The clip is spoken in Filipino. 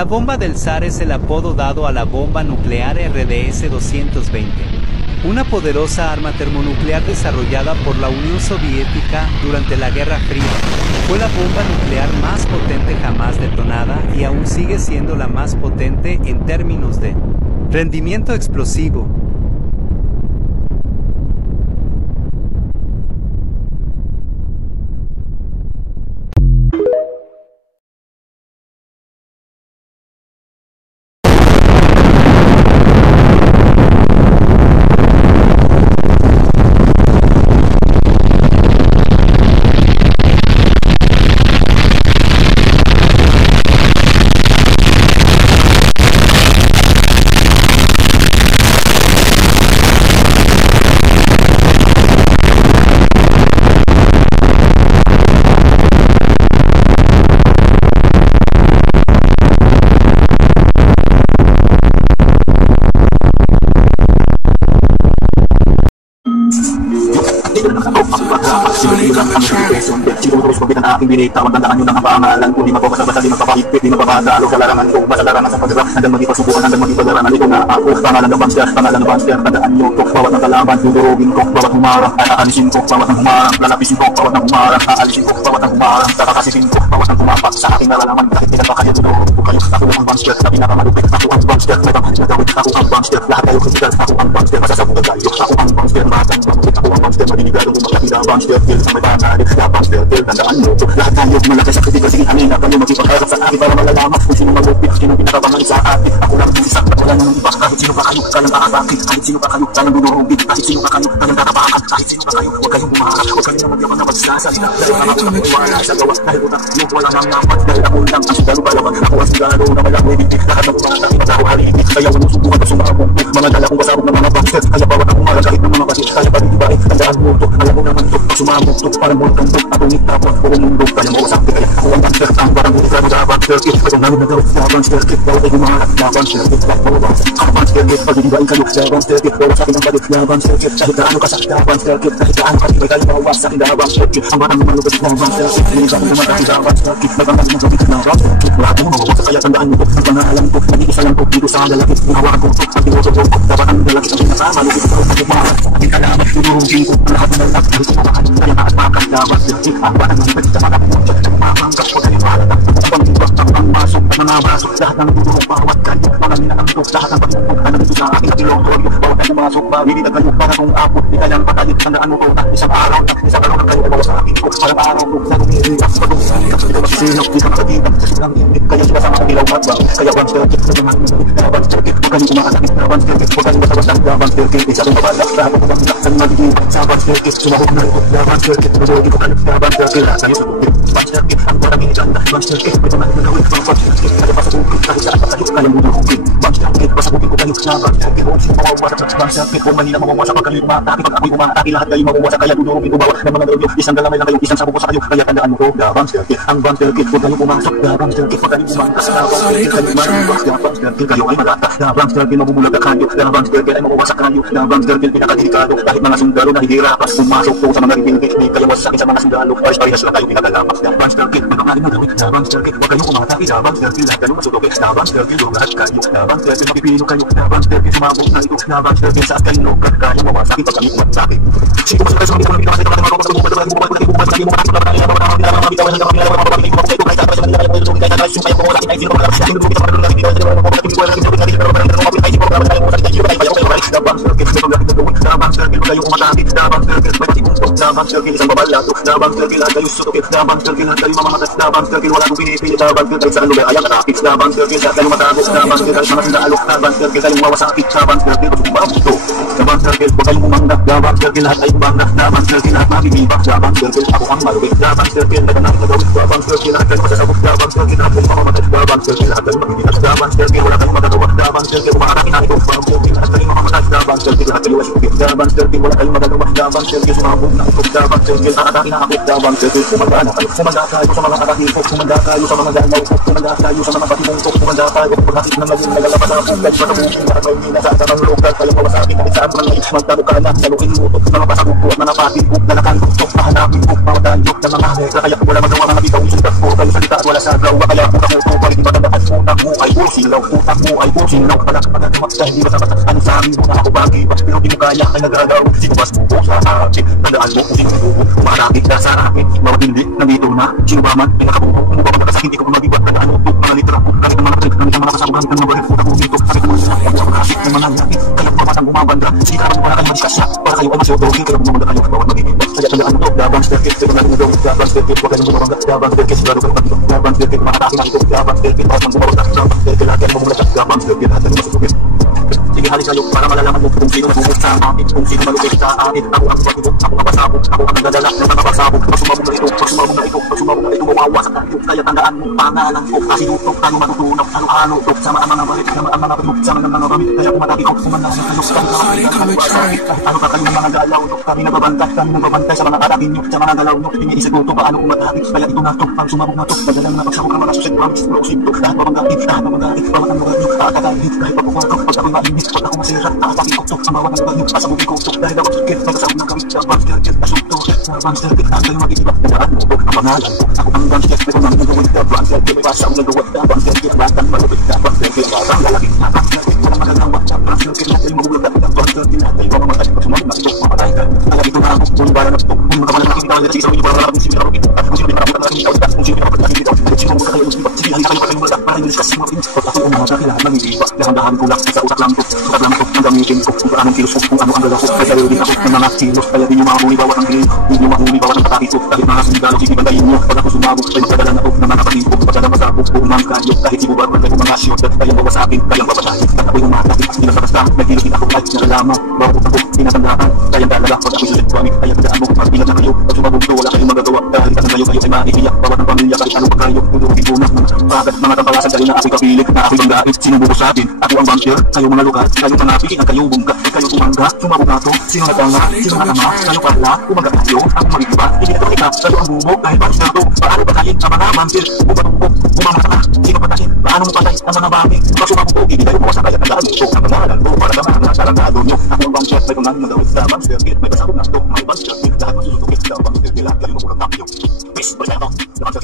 La bomba del zar es el apodo dado a la bomba nuclear RDS-220, una poderosa arma termonuclear desarrollada por la Unión Soviética durante la Guerra Fría. Fue la bomba nuclear más potente jamás detonada y aún sigue siendo la más potente en términos de rendimiento explosivo. Siguro sa pagbitan aking binita, magtandaan nyo ng ang pangalan ko. Di mapapasabasa, di mapapahigpit, di mapapasalo sa larangan ko. Basta larangan sa pagdara, hanggang magipasubukan, hanggang magipadarangan. Ito na ako, pangalan ng Banster, pangalan ng Banster. Tandaan nyo to, bawat ng kalaban, dudurugin ko. Bawat humarang, aalisin ko. Bawat ng humarang, lalapisin ko. Bawat ng humarang, aalisin ko. Bawat ng humarang, kakakasisin ko. Bawat ng humapak sa aking nalalaman. Kahit nila pa kayo, dudurugin ko kayo. Ako lang ang Banster, na pinakamalupit. Ako ang Banster, may panghalis na gawin. Ako ang Banster, lahat kayo kritikal. Ako ang Banster, masasabugan kayo. Ako ang Banster, matang bangkit. Ako ang Banster, maninigado mo makakita. Banster, kill sa may pangalit. Banster, kill, tandaan nyo to. Lahat tayo malaki sa kritikal. Sige, halina kayo magpipagharap sa akin para malalaman kung sino magupit, sino pinakabangay sa atin. Ako lang ang isa, wala nang iba. Kahit sino pa kayo, kayang aatakin. Kahit sino pa kayo, kayang dudurugin. Kahit sino pa kayo, kayang tatapakan. Kahit sino pa kayo, huwag kayong bumaharap. Huwag kayong nagyaman na magsasalita. Dahil ako na kumala sa gawa. Dahil utak nyo, wala nang naman. Dahil ako lang ang sundalo palaman. Ako ang sundalo na walang wibitik. Lahat ng mga takip at ako halitik. Kaya walang subukan at sumabong. Mga dala kong kasabog ng mga bangster. Kaya bawat ang umaga kahit ng mga basit. Kaya pag-ibain, tandaan mo to. Alam mo naman to. Pag sumabog to, parang mo itong to. At umit-tapos, purong mundo. Kaya mo usapin kaya. Ako ang Banster, ang parang ulit na Banster Kid. Kayong namin na gawin na Banster Kid. Bawat ay humaharap na Banster Kid. Ang Banster Kid, pag-ibain kayo sa Banster Kid. Bawat sa akin ang balik na Banster Kid. Kahit gaano ka sa Banster Kid. Kahit gaano ka tibay kayo mawawas sa akin na Banster Kid. Ang parang malupit na Banster Kid. Linisan mo naman sa Banster Kid. Nagpanggaling ng gawin na Banster Kid. Lahat mo mawawas kaya tandaan mo ko. Ang pangalan ko, nag-iisa lang ko dito sa lalaki. Ang hawakan ko to, pag tinuso ko. Dapat ang lalaki sa pinasama. Lupit ko, pag umaharap sa aking kalaman. Tinurugin ko, ang lahat ng lalaki. Dahil sa mga kanya, kaya makas na Banster Kid. Ang parang malupit sa mga pumunta. Ang makanggap ko kayo maharap. Ang ibas ng pangmasok, manabasok. Lahat ng tutulong bawat kayo. Mga minakamito, lahat ng pagtutulong. Ano dito sa aking kapilong ko. Bawat kayo masok, mabibitag kayo. Para kung apot, di kayang patalit. Tandaan mo ko na isang araw na kayo. Bawa sa akin ko, parang araw ko. Na lumilipas, pag-umikas. Ito masisilok, di ka makatipan. Sa silang indik, kaya sila sa mga ilaw magbang. Kaya Banster Kid, sa mga na Banster Kid. Huwag kayong kumakasakit na Banster Kid. Huwag kayong basabas na Banster Kid. Isa kong kabalak, lahat ko pagkakak sa magiging sa Banster Kid. Sumahog na ito na Banster Kid. Masugin ko kayo na Banster Kid. Sa'yo sa bukit, Banster Kid. Ang parang iniganda, Banster Kid. Ito na ito gawin, mga Banster Kid. Kaya pasabugin, kahit saan pa kayo, kayang budurugin. Banster Kid, pasabugin ko kayo na Banster Kid. Huwag sino mawawasak sa Banster Kid. Huwag manila mawawasak pag kayo umatake. Pag ako'y umatake, lahat kayo mawawasak. Kaya dudurugin ko bawat ng mga gawin. Isang galamay lang kayo, isang sabuko sa kayo. Kaya tandaan mo ko, na Banster Kid. Ang Banster Kid, huwag kayo pumasok. Na Banster Kid, huwag kayo umangkas. Na Banster Kid, kayo mariwas. Na Banster Kid, kayo ay malata. Na Banster Kid, mabubulag ka kayo. Na Banster Kid, ay mawawasak kayo. Na Banster Kid, pinakadelikado. Kahit mga sundalo na hihirapas, pumasok po sa mga rebelde. May kayo wasakin sa mga sundalo. Paris-parehas lang kayo pinagalapas. Na Banster Kid, magkakaling na gawin. Na Banster Kid, huwag kayo umatake. Na Banster Kid, lahat kayo masulokin. Na Banster Kid, yung lahat kayo. Na Banster Kid, mapipilo kayo. Na Banster Kid, sumabog na ito. Na Banster Kid, saan kayo lukat kayo mawasakin pag kami umatake. Sige po sa kayo sa mga pinakasita mga mga Dabang circle at mabibibak. Dabang circle ako ang maluwik. Dabang circle na ganang nagawin. Dabang circle lahat kayo masasabog. Dabang circle lahat kayo mamamatay. Dabang circle lahat kayo mabibigas. Dabang circle wala kayong magagawa. Dabang circle umakakakin natin ko. Dabang circle lahat kayo mamamatay. Laban circle, lahat kayo ay sumugit. Laban circle, wala kayong magagawa. Laban circle, sumabog na ito. Laban circle, kakatake na ako. Laban circle, kumanda na kayo. Kumanda tayo sa mga kakahipok. Kumanda tayo sa mga galaw. Kumanda tayo sa mga patibungkok. Kumanda tayo pagkakit ng maging nagalaman na ako. Kahit matabukin na kayo nasa ng lugar. Kayong mawasakin kahit saan mga nais. Magtabuka na, salukin mo. Mga pasabog ko at mga patibok. Nalakan ko, mahanapin ko. Mga tayo ng mga heka. Kaya wala magawa mga bitaw. Isuntas ko kayo salita at wala sa drawa. Kaya utang mo to. Balik di matandaan. Utang mo ay busilaw. Utang mo ay busilaw. Palak magagawa. Dahil di masama. Ano sa amin mo na ako bagay. Pero di mo kaya ay nagagaw. Sinubas mo po sa akin. Tandaan mo kung sino mo. Umarapit ka sa akin. Mawagindi. Nandito na. Sino ba man? Ay nakabuho. Umubaba ka sa hindi ko magibat. Tandaan mo po. Mga litra ko. Kahit ang mga kapit. Kahit ang mga kasabuhan. Kahit ang mga balit. Utang mo dito. Kahit ang mga sinabi. Ako ang kasip ng mga lapit. Kaya pumamatang bumabanda. Sige ka naman wala kayo madiskasya. Para kayo ay masyodogin. Kaya bumabanda kayo. Bawat magiging. Kaya tandaan mo to. Labang circuit. Kaya natin nagawa. Labang circuit. Huwag kayong bumabanda. Labang circuit. Sigurado kayo pag-ito. Labang circuit. Makatake na ito. Labang circuit. Bawat ang bumabanda. Labang circuit. Lahat yan mamumula. Labang circuit. Lahat yan masasugin. Sige halin kayo para malalaman mo kung sino nagugod sa akin. Kung sino malupit sa akin. Ako ang patibok. Ako ang pasabog. Ako ang nagdadala ng mga pasabog. Pag sumabog na ito. Pag sumabog na ito. Pag sumabog na ito. Mawawa sa tayo. Kaya tandaan mo. Pangalan ko. Kasi lutok. Tayo matutunaw. Halo-halo. Sama ang mga balit. Sama ang mga pinug. Sama ng mga gamit. Kaya kumatake ko. Kumanang ng kayo. Kahit ano pa kayo ng mga galaw. Kami nagbabantay. Kami nagbabantay sa mga karakin nyo. Sa mga galaw nyo. Iniisip ko ito. Paano kumatake. Kaya ito na ito. Pag sumabog na ito. Pagdalang na pagsabog ng mga susit. Promise. Explosive to. Lahat mabanggain. Lahat mabanggain. Bawat ang lugar nyo. Paatagayin. Kahit pagkukwento. Pag ako'y mainit. Pag ako masira. Aatake ko to. Ang bawat ng lugar nyo. Pasabugin ko to. Dahil dapat sakit. Nagkasabog ng kami. Sa bang circuit. Asok to. Sa bang circuit. Ang kayo mag-iiba. Nadaan mo to. Ang pangalan ko. Ako ang bang circuit. Ito nang nagawin. Sa bang circuit. Pasang nagawin. Sa bang circuit. Batang malupit. Sa bang circuit. Batang lalaki. Sa bang circuit. Walang magagawa. Sa bang circuit. Lahat kayo magulat. Sa bang circuit. Lahat kayo mamamatay. Pag sumabog na ito. Mamatay ka. Kaya ito na ako. Kung wala na ito. Kung magkamalang nakikita ka sa isang inyo. Para kung sino na kapit. Kung sino na kapit. Kung sino na kapit. Kung sino na kapit. Kung sino na kapit. Sige, halika kayo pa kayo mula. Para yung discuss mo rin. Pag ako umaga. Kailangan mag-iiba. Dahan-dahan ko lang. Sa utak lang to. Utak lang to. Ang gamitin ko. Kung anong kilos ko. Kung ano ang galaw ko. Kaya rin ako ng mga kilos. Kaya din yung mahuli bawat ang galing. Hindi nyo mahuli bawat ang pataki ko. Kahit mga sumigalo. Sige, bantayin nyo. Pag ako sumabog. Ay magdadala na ako ng mga kapatid ko. Pagkada masabog. Umang kayo. Kahit si Bubar. Kaya mga siyot. Kayang bawa sa akin. Kayang babatahin. At ako'y umatake. Pinasakasta. Nagkilusin ako. Kahit nalalaman. Bawat ako. Pinatandaan. Kayang dalaga. Pag ako'y sulit ko. Kaya tandaan mo. Pag bilang na kayo. Pag sumabog to. Wala kayong magagawa. Dahil kayo kayo ay maiiyak. Bawat ang pamilya. Kahit ano pa kayo. Tulungin ko na. Bakit mga tampawasan kayo na ako'y kapilit. Na ako'y banggain. Sinubuko sa akin. Ako ang banker. Kayo mga lugar. Kayo panapi. Ang kayo bungka. Kayo tumangga. Sumabog na to. Sino natanga? Sino natama? Kayo pala. Umaga kayo. Ako magigiba. Hindi na ito. Kayo ang bumog. Dahil bakit na to. Paano patayin ang mga mansil? Upatungkog. Umamasama. Sino patayin? Paano mo patay ang mga bami? Pag sumabog ko. Hindi kayo mawasan kaya tandaan mo. Ang pangalan ko. Para sa mga sarangado nyo. Ako ang banker. May tunang nagawit sa banker. May pasabog na to. May banker. Lahat masusutukit. Lahat masusutukit. Lahat kayo mamulang takyo. Peace. Balik na ito. Lahat